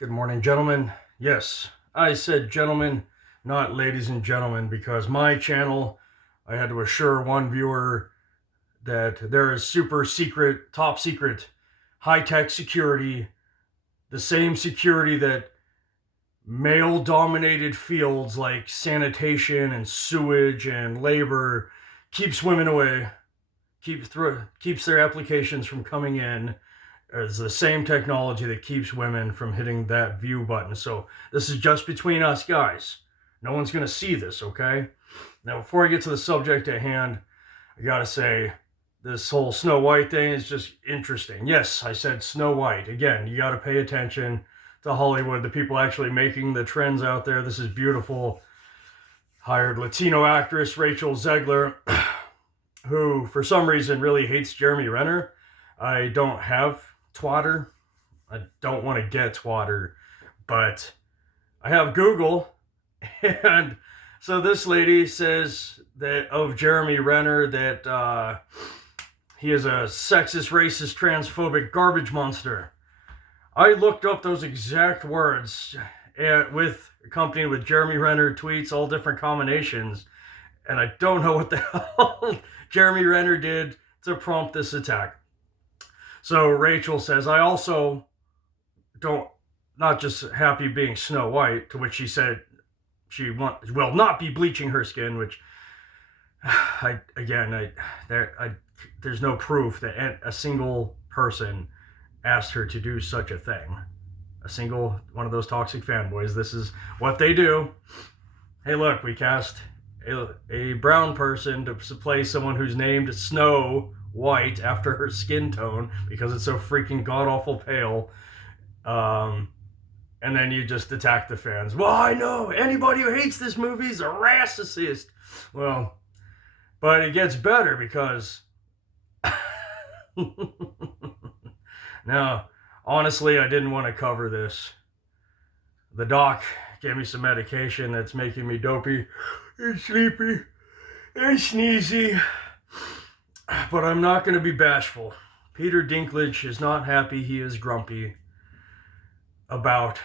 Good morning, gentlemen. Yes, I said gentlemen, not ladies and gentlemen, because my channel, I had to assure one viewer that there is super secret, top secret, high tech security, the same security that male dominated fields like sanitation and sewage and labor keeps women away, keeps their applications from coming in. It's the same technology that keeps women from hitting that view button. So this is just between us guys. No one's going to see this, okay? Now, before I get to the subject at hand, I got to say this whole Snow White thing is just interesting. Yes, I said Snow White. Again, you got to pay attention to Hollywood, the people actually making the trends out there. This is beautiful. Hired Latino actress Rachel Zegler, who for some reason really hates Jeremy Renner. I don't have Twatter. I don't want to get Twatter, but I have Google. And so this lady says that of Jeremy Renner that he is a sexist, racist, transphobic garbage monster. I looked up those exact words accompanied with Jeremy Renner tweets, all different combinations, and I don't know what the hell Jeremy Renner did to prompt this attack. So Rachel says, I also don't, not just happy being Snow White, to which she said she will not be bleaching her skin, which, there's no proof that a single person asked her to do such a thing. A single one of those toxic fanboys. This is what they do. Hey, look, we cast a brown person to play someone who's named Snow White after her skin tone because it's so freaking god-awful pale. And then you just attack the fans. Well, I know anybody who hates this movie is a racist. Well, but it gets better because now, honestly, I didn't want to cover this. The doc gave me some medication that's making me dopey and sleepy and sneezy. But I'm not going to be bashful. Peter Dinklage is not happy. He is grumpy about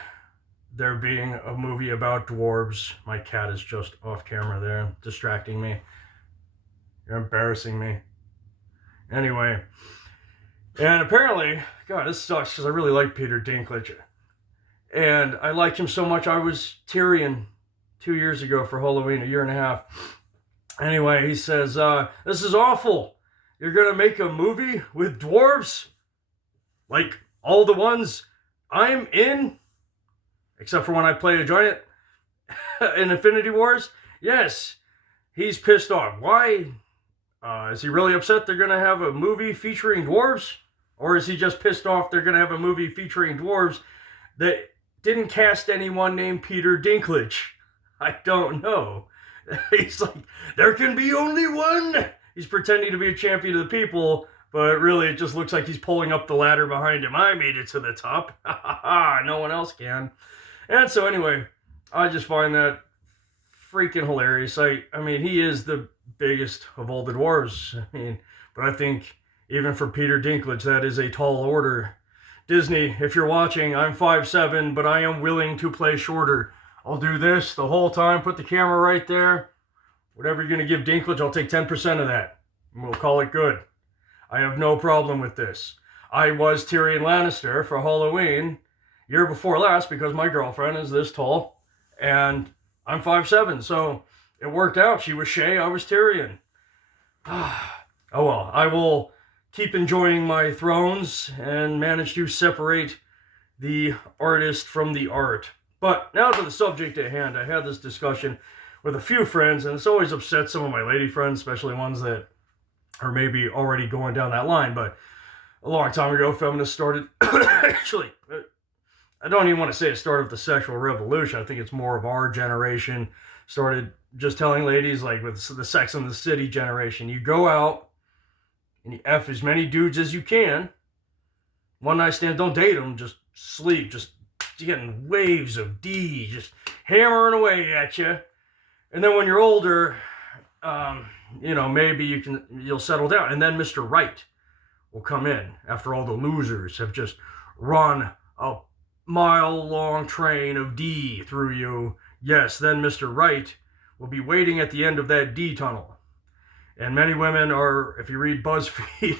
there being a movie about dwarves. My cat is just off camera there, distracting me. You're embarrassing me. Anyway, and apparently, God, this sucks because I really like Peter Dinklage. And I liked him so much, I was Tyrion 2 years ago for Halloween, a year and a half. Anyway, he says, this is awful. You're going to make a movie with dwarves? Like all the ones I'm in? Except for when I play a giant in Infinity Wars? Yes, he's pissed off. Why? Is he really upset they're going to have a movie featuring dwarves? Or is he just pissed off they're going to have a movie featuring dwarves that didn't cast anyone named Peter Dinklage? I don't know. He's like, there can be only one. He's pretending to be a champion of the people, but really it just looks like he's pulling up the ladder behind him. I made it to the top. No one else can. And so anyway, I just find that freaking hilarious. I mean, he is the biggest of all the dwarves. I mean, but I think even for Peter Dinklage, that is a tall order. Disney, if you're watching, I'm 5'7", but I am willing to play shorter. I'll do this the whole time, put the camera right there. Whatever you're going to give Dinklage, I'll take 10% of that. And we'll call it good. I have no problem with this. I was Tyrion Lannister for Halloween year before last because my girlfriend is this tall and I'm 5'7", so it worked out. She was Shay, I was Tyrion. Oh well, I will keep enjoying my thrones and manage to separate the artist from the art. But now to the subject at hand. I had this discussion with a few friends, and it's always upset some of my lady friends, especially ones that are maybe already going down that line. But a long time ago, feminists started, actually, I don't even want to say it started with the sexual revolution. I think it's more of our generation started just telling ladies, like with the Sex and the City generation, you go out and you F as many dudes as you can. One night stand, don't date them, just sleep, just getting waves of D, just hammering away at you. And then when you're older, maybe you'll settle down. And then Mr. Right will come in after all the losers have just run a mile-long train of D through you, yes, then Mr. Right will be waiting at the end of that D tunnel. And many women are, if you read BuzzFeed,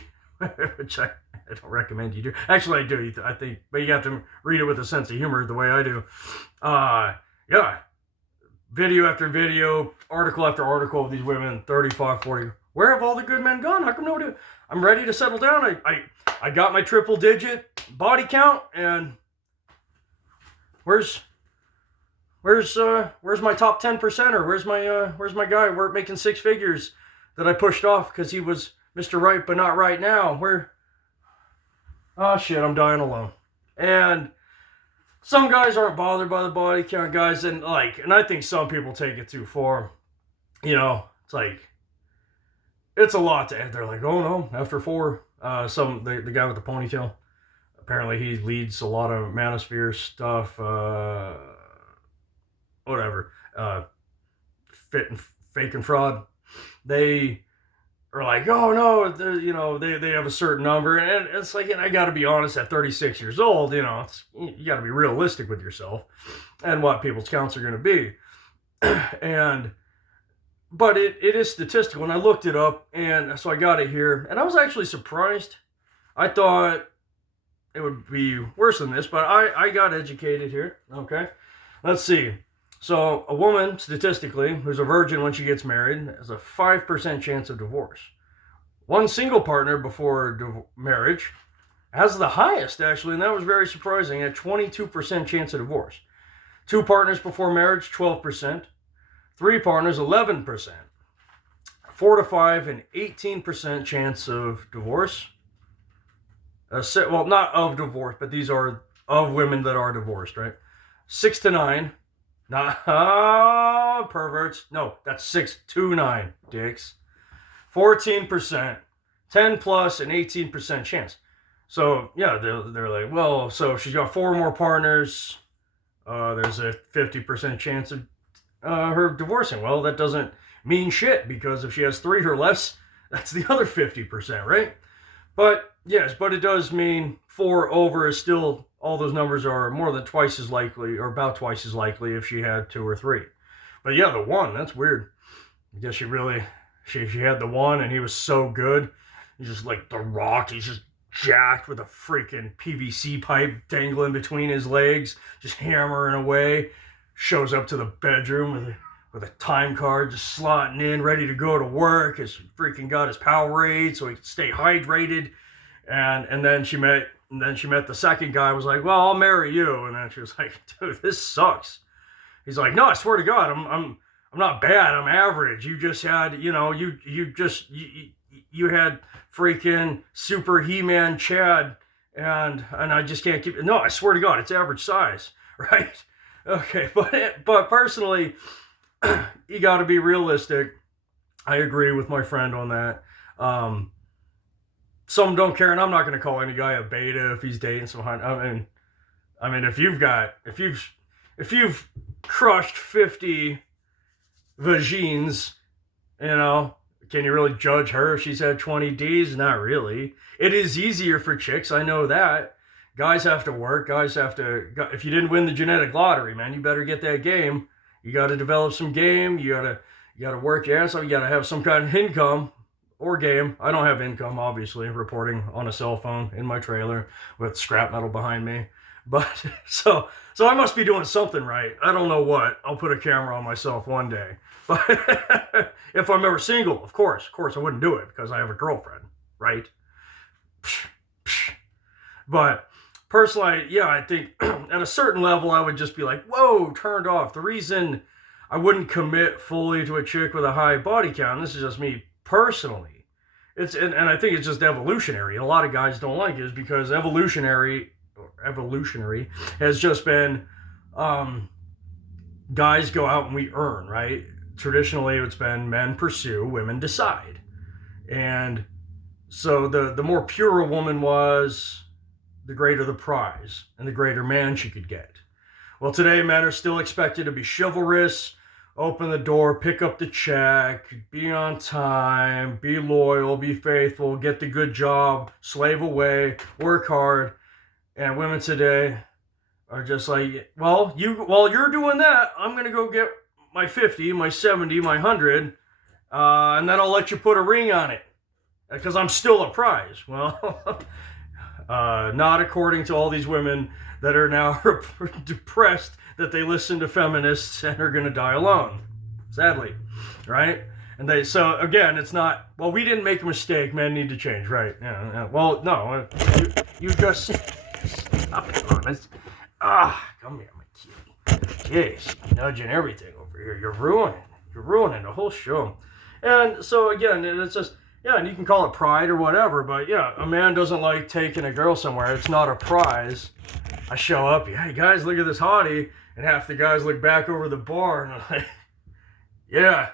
which I don't recommend you do. Actually, I do, I think, but you have to read it with a sense of humor the way I do. Yeah, video after video, article after article of these women, 35, 40. Where have all the good men gone? How come nobody? I'm ready to settle down. I got my triple digit body count, and where's my top 10%er? Where's my guy? We're making six figures that I pushed off because he was Mr. Right, but not right now. Oh shit, I'm dying alone. And some guys aren't bothered by the body count, guys, and I think some people take it too far. You know, it's like, it's a lot to, they're like, oh no, after 4, the guy with the ponytail, apparently he leads a lot of Manosphere stuff, whatever, fit and fake and fraud. They are like, oh no, you know, they have a certain number, and it's like, and I got to be honest, at 36 years old, you know, you got to be realistic with yourself and what people's counts are going to be, but it is statistical, and I looked it up, and so I got it here, and I was actually surprised. I thought it would be worse than this, but I got educated here. Okay, let's see. So a woman, statistically, who's a virgin when she gets married, has a 5% chance of divorce. One single partner before marriage has the highest, actually, and that was very surprising, at 22% chance of divorce. 2 partners before marriage, 12%. 3 partners, 11%. 4 to 5, an 18% chance of divorce. Well, not of divorce, but these are of women that are divorced, right? 6 to 9. Not perverts. No, that's 6 to 9, dicks. 14%, 10 plus, and 18% chance. So, yeah, they're like, well, so if she's got 4 more partners, there's a 50% chance of her divorcing. Well, that doesn't mean shit, because if she has 3 or less, that's the other 50%, right? But, yes, but it does mean 4 over is still, all those numbers are more than twice as likely, or about twice as likely if she had 2 or 3. But yeah, the 1, that's weird. I guess she had the 1, and he was so good. He's just like The Rock. He's just jacked with a freaking PVC pipe dangling between his legs, just hammering away. Shows up to the bedroom with a time card, just slotting in, ready to go to work. He's freaking got his Powerade so he can stay hydrated. And then she met the second guy. Was like, well, I'll marry you. And then she was like, dude, this sucks. He's like, no, I swear to God, I'm not bad. I'm average. You just had, you know, you had freaking super He-Man Chad, and I just can't keep it. No, I swear to God, it's average size, right? Okay, but personally, you got to be realistic. I agree with my friend on that. Some don't care, and I'm not going to call any guy a beta if he's dating some. I mean, if you've crushed 50 vagines, you know, can you really judge her if she's had 20 Ds? Not really. It is easier for chicks, I know that. Guys have to work. Guys have to. If you didn't win the genetic lottery, man, you better get that game. You got to develop some game. You gotta work your ass off. You gotta have some kind of income or game. I don't have income, obviously, reporting on a cell phone in my trailer with scrap metal behind me. But so I must be doing something right. I don't know what. I'll put a camera on myself one day. But if I'm ever single, of course I wouldn't do it because I have a girlfriend, right? But personally, yeah, I think at a certain level, I would just be like, whoa, turned off. The reason I wouldn't commit fully to a chick with a high body count, and this is just me personally, and I think it's just evolutionary. And a lot of guys don't like it is because evolutionary has just been guys go out and we earn, right? Traditionally, it's been men pursue, women decide. And so the more pure a woman was, the greater the prize and the greater man she could get. Well, today men are still expected to be chivalrous, open the door, pick up the check, be on time, be loyal, be faithful, get the good job, slave away, work hard. And women today are just like, well, while you're doing that, I'm gonna go get my 50, my 70, my 100, and then I'll let you put a ring on it because I'm still a prize. Well, not according to all these women that are now depressed that they listen to feminists and are gonna die alone, sadly, right? And so again, it's not, well, we didn't make a mistake, men need to change, right? Yeah. Well, no, you just stop it, honest. Come here, my kitty. Jeez, nudging everything over here. You're ruining the whole show. And so again, it's just, yeah, and you can call it pride or whatever, but yeah, a man doesn't like taking a girl somewhere. It's not a prize. I show up, hey guys, look at this hottie, and half the guys look back over the bar and I'm like, yeah,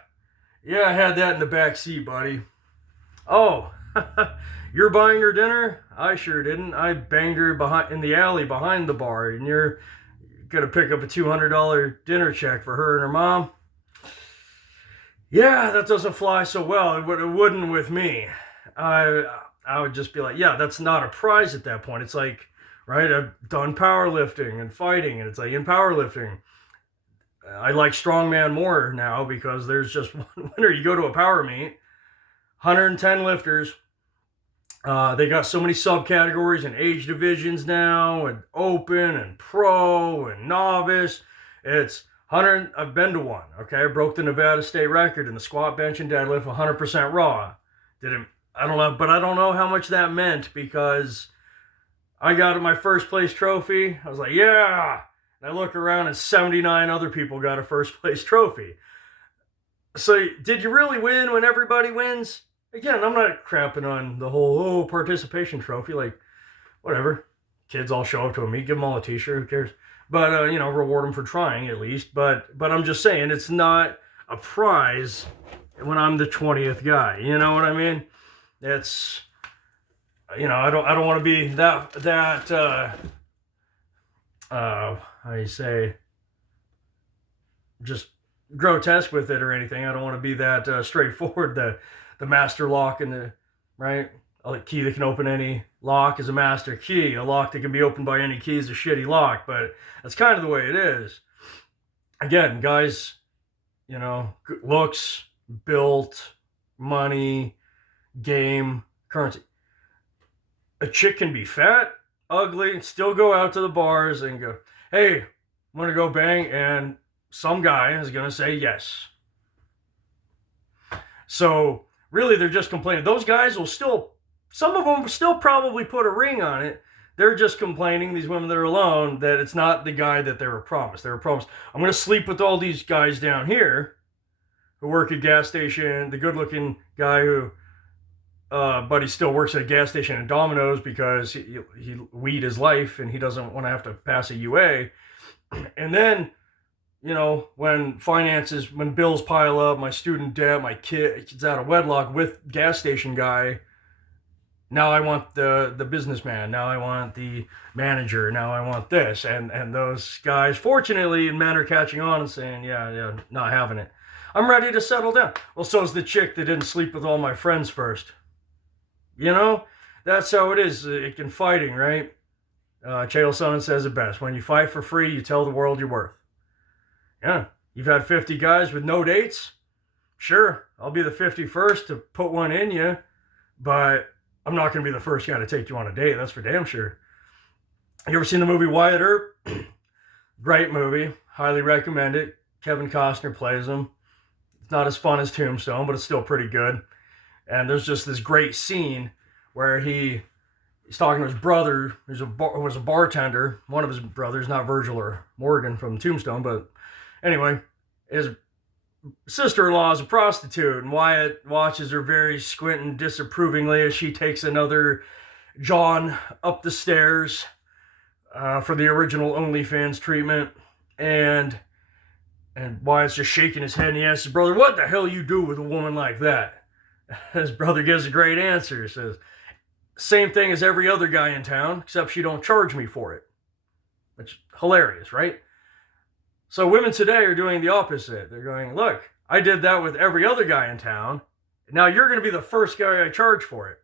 I had that in the back seat, buddy. Oh, you're buying her dinner? I sure didn't. I banged her in the alley behind the bar, and you're gonna pick up a $200 dinner check for her and her mom? Yeah, that doesn't fly so well. It wouldn't with me. I would just be like, yeah, that's not a prize at that point. It's like, right, I've done powerlifting and fighting, and it's like in powerlifting, I like strongman more now because there's just one winner. You go to a power meet, 110 lifters. They got so many subcategories and age divisions now, and open and pro and novice. It's 100. I've been to one. Okay, I broke the Nevada state record in the squat, bench, and deadlift, 100% raw. I don't know, but I don't know how much that meant because I got my first place trophy. I was like, yeah. I look around and 79 other people got a first place trophy. So did you really win when everybody wins? Again, I'm not crapping on the whole participation trophy. Like, whatever. Kids all show up to a meet, give them all a t-shirt, who cares? But, reward them for trying at least. But I'm just saying, it's not a prize when I'm the 20th guy. You know what I mean? It's, I don't want to be that how do you say, just grotesque with it or anything. I don't want to be that straightforward. The master lock and the, right? A key that can open any lock is a master key. A lock that can be opened by any key is a shitty lock. But that's kind of the way it is. Again, guys, looks, built, money, game, currency. A chick can be fat, ugly, still go out to the bars and go, hey, I'm going to go bang, and some guy is going to say yes. So, really, they're just complaining. Those guys will still, some of them will still probably put a ring on it. They're just complaining, these women that are alone, that it's not the guy that they were promised. They were promised, I'm going to sleep with all these guys down here who work at gas station, the good-looking guy who, but he still works at a gas station at Domino's because he weed his life and he doesn't want to have to pass a UA. And then, when bills pile up, my student debt, my kid's out of wedlock with gas station guy, now I want the businessman, now I want the manager, now I want this. And those guys, fortunately, men are catching on and saying, yeah, not having it. I'm ready to settle down. Well, so's the chick that didn't sleep with all my friends first. That's how it is in fighting, right? Chael Sonnen says it best. When you fight for free, you tell the world your worth. Yeah, you've had 50 guys with no dates? Sure, I'll be the 51st to put one in you, but I'm not going to be the first guy to take you on a date. That's for damn sure. You ever seen the movie Wyatt Earp? Great movie. Highly recommend it. Kevin Costner plays him. It's not as fun as Tombstone, but it's still pretty good. And there's just this great scene where he's talking to his brother, who was a bartender. One of his brothers, not Virgil or Morgan from Tombstone, but anyway, his sister-in-law is a prostitute, and Wyatt watches her very squinting disapprovingly as she takes another John up the stairs for the original OnlyFans treatment. And Wyatt's just shaking his head, and he asks his brother, what the hell you do with a woman like that? His brother gives a great answer. He says, same thing as every other guy in town, except she don't charge me for it. Which is hilarious, right? So women today are doing the opposite. They're going, look, I did that with every other guy in town. Now you're going to be the first guy I charge for it.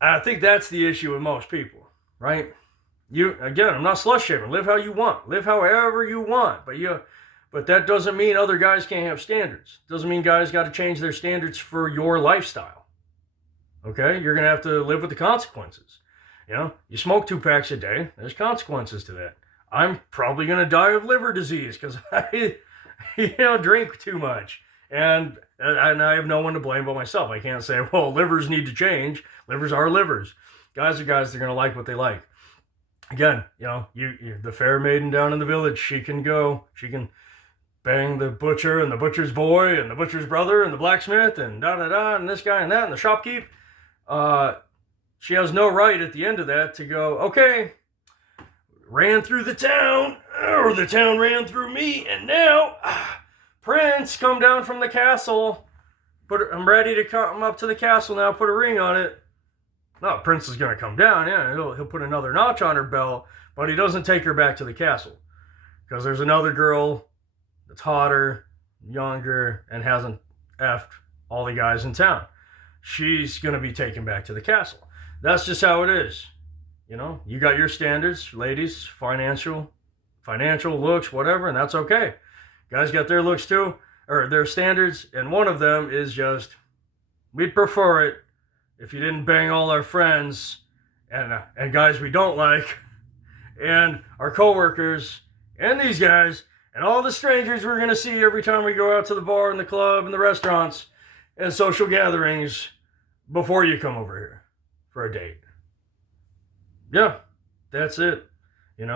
I think that's the issue with most people, right? Again, I'm not slut shaming. Live how you want. Live however you want. But that doesn't mean other guys can't have standards. Doesn't mean guys got to change their standards for your lifestyle. Okay? You're going to have to live with the consequences. You smoke 2 packs a day. There's consequences to that. I'm probably going to die of liver disease because I drink too much. And I have no one to blame but myself. I can't say, well, livers need to change. Livers are livers. Guys are guys. They're going to like what they like. Again, the fair maiden down in the village, she can go. She can bang the butcher and the butcher's boy and the butcher's brother and the blacksmith and da-da-da and this guy and that and the shopkeep. She has no right at the end of that to go, okay, ran through the town, or the town ran through me, and now, Prince, come down from the castle. I'm ready to come up to the castle now, put a ring on it. No, Prince is going to come down, yeah, he'll put another notch on her belt, but he doesn't take her back to the castle. Because there's another girl that's hotter, younger, and hasn't effed all the guys in town. She's going to be taken back to the castle. That's just how it is. You got your standards, ladies, financial looks, whatever, and that's okay. Guys got their looks too, or their standards, and one of them is just, we'd prefer it if you didn't bang all our friends and guys we don't like, and our coworkers, and these guys, and all the strangers we're going to see every time we go out to the bar and the club and the restaurants and social gatherings before you come over here for a date. Yeah, that's it. You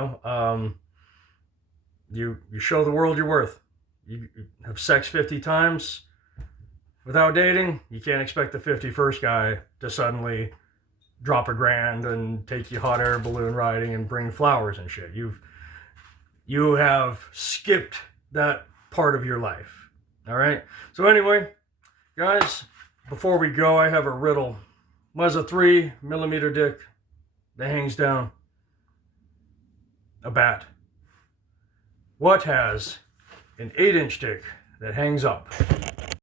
show the world your worth. You have sex 50 times without dating. You can't expect the 51st guy to suddenly drop $1,000 and take you hot air balloon riding and bring flowers and shit. You have skipped that part of your life. All right. So anyway, guys, before we go, I have a riddle. What has a 3mm dick that hangs down? A bat. What has an 8-inch dick that hangs up?